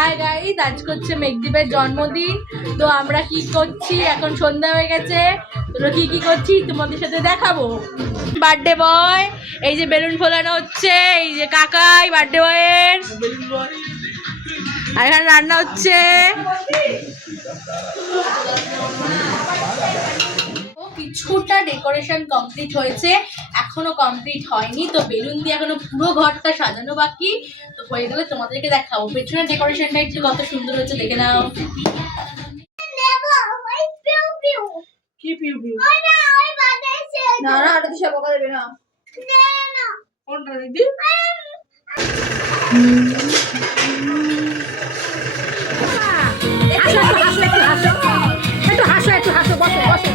Hi guys, আজকে হচ্ছে মেঘদীপের জন্মদিন। তো আমরা কি করছি, এখন সন্ধ্যা হয়ে গেছে। তো কি কি করছি তোমাদের সাথে দেখাবো। বার্থডে বয়, এই যে বেলুন ফোলানো হচ্ছে, এই যে কাকাই বার্থডে বয়ের, আর এখানে রান্না হচ্ছে। কিছুটা ডেকোরেশন কমপ্লিট হয়েছে, এখনো কমপ্লিট হয়নি। তো বেলুন দিয়ে এখনো পুরো ঘরটা সাজানো বাকি। তো হয়ে গেলে তোমাদেরকে দেখাবো। পেছনের ডেকোরেশনটা একটু কত সুন্দর হয়েছে দেখে নাও। কি পিউ পিউ? না না, এটা তো সব বকা দেবে না। কোনটা দিদি? একটু হাসো, একটু হাসো, বসো বসো।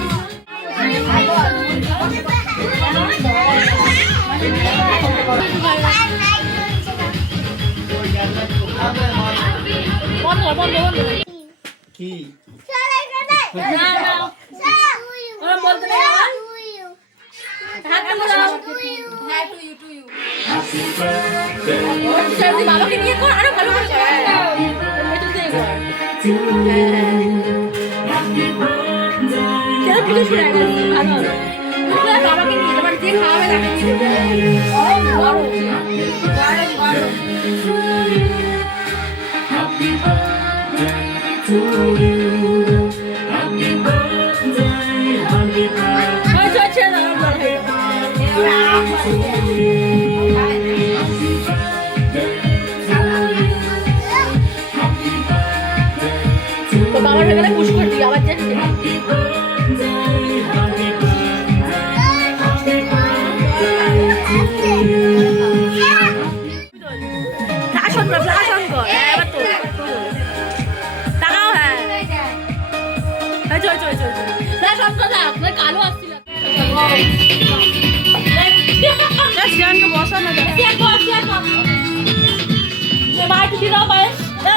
কি বাবাকে নিয়ে কর, আরো ভালো করে বাবাকে নিয়ে যাবার যে খাওয়াবে তাকে বাবার হয়ে গেলে পুশ করে দিই আবার যাচ্ছে। কালো আসছিল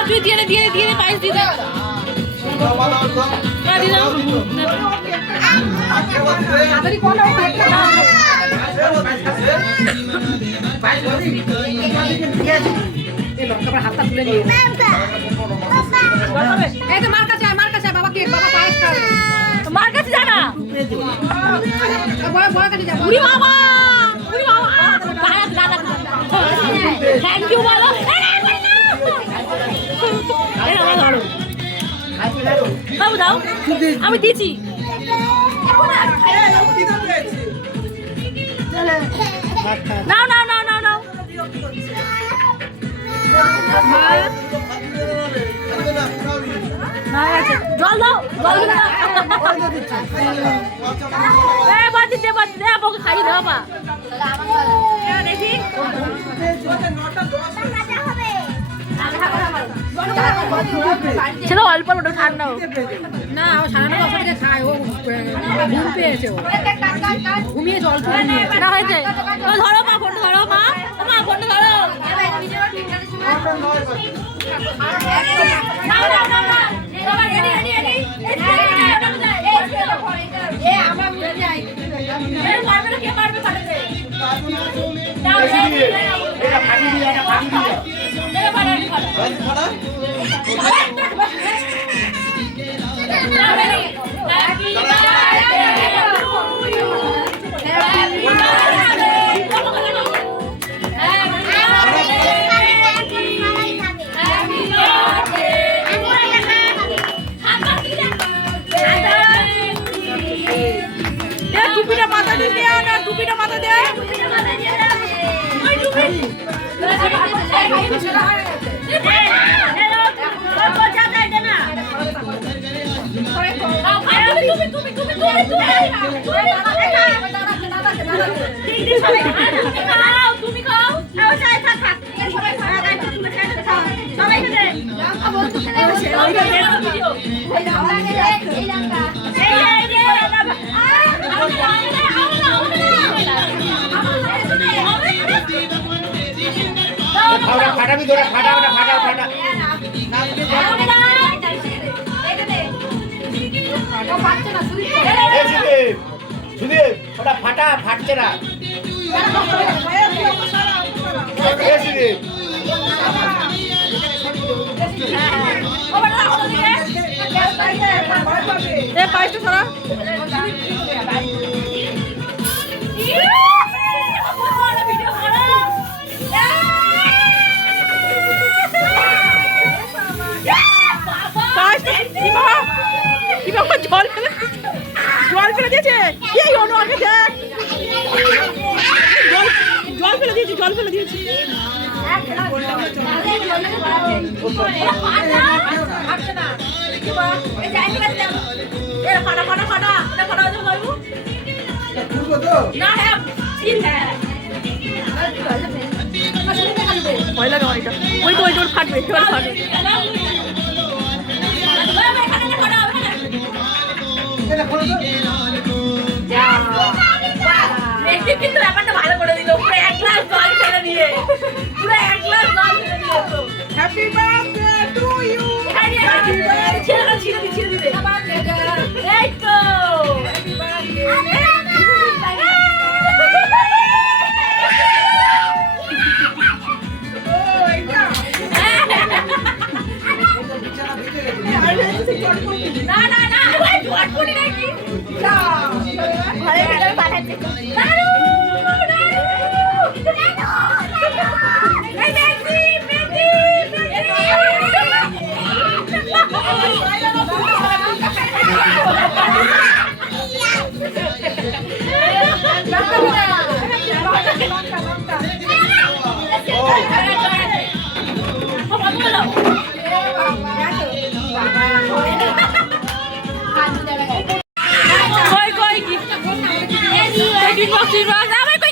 তুই দিয়ে দিয়ে দিয়ে পায়েস দিয়ে দাও। হাতটা তুলে নিয়ে এই তো মার কাছে, মার কাছে বাবাকে, বাবা পায়েস খাবে। মার কাছে যা না, বড় কাছে যা। উড়ি বাবা, উড়ি বাবা, থ্যাংক ইউ বলো। বাবু দাও, আমি দিচ্ছি। নাও নাও নাও নাও নাও। জল দাও, জল দাও। বাতি দে, বাতি দে, আমাকে খাই দাও মা। দেখি ছিল অল্প ওটা ঠান্ডা না, সারাটা বছরকে খায়। ও ঘুম পেয়েছে, ঘুমিয়েছে, অল্প ঘুমিয়েছে না হয়েছে। ধরো মা, ফোনটা ধরো মা, মা ফোনটা ধরো। টুপিটা মাথা দিয়ে না, টুপিটা মাথা দিয়ে। তুমি খাও, ফাটা भी थोड़ा फाटा फाटा फाटा फाटा सुधीर ওটা ফাটা ফাটছে না সুধীর পায়েসটা ছাড়া কি বাবা জল ফেলে দিয়েছে এই অনু আগে দেখ জল ফেলে দিয়েছি ভয় লাগে অনেকটা ওই তো ফাটবে কিন্তু ব্যাপারটা ভালো করে দিল পুরো 1 গ্লাস জল ফেলে দিয়ে হ্যাপি বার্থডে টু ইউ ছিড়ে দিতে এই তো হ্যাপি বার্থডে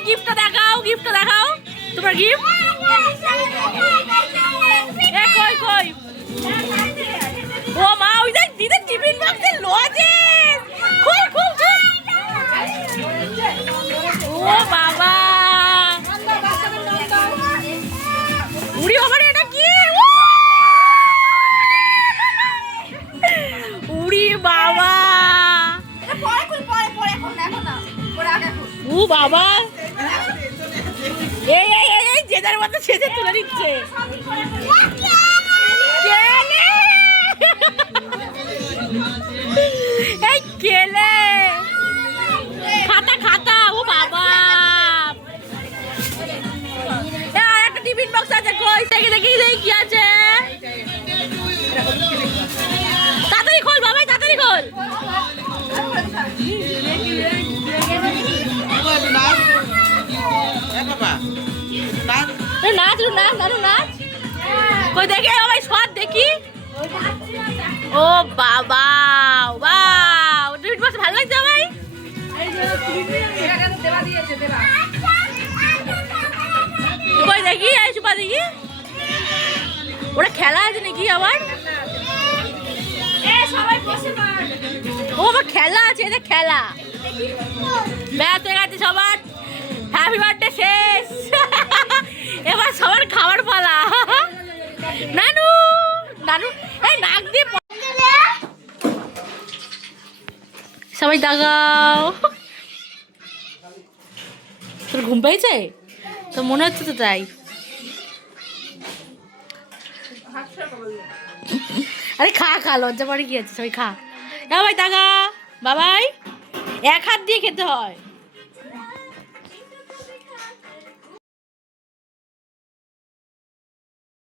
গিফটটা দেখাও তোমার গিফট কই ও মা ওই দেখ দিদি টিফিন বক্সে লজেস খুল ও বাবা উড়ি ওখানে এটা কি উড়ি বাবা ও বাবা এই যে যার মতো ছেঁচে তুলে নিচ্ছে এই কেলে খাতা ও বাবা একটা টিফিন বক্স আছে কই দেখি কি আছে তাড়াতাড়ি খোল বাবাই তাড়াতাড়ি খোল নাচ কই দেখে ভাই সব দেখি ও বাবা ওয়াও টিফিন বক্স ভালো লাগছে ভাই কই দেখি এই সুপা দেখি ওরা খেলা আছে নাকি আবার ও আবার খেলা আছে এটা খেলা ব্যাস হয়ে গেছে সবার হ্যাপি বার্থডে শেষ এবার সবার খাবার পালা নানু এই নাক দিয়ে সবাই দাগাও তোর ঘুম পেয়েছে তো মনে হচ্ছে তো তাই আরে খা লজ্জা পড়ে কি আছে সবাই খা ভাই দাগা বাবাই 1 হাত দিয়ে খেতে হয়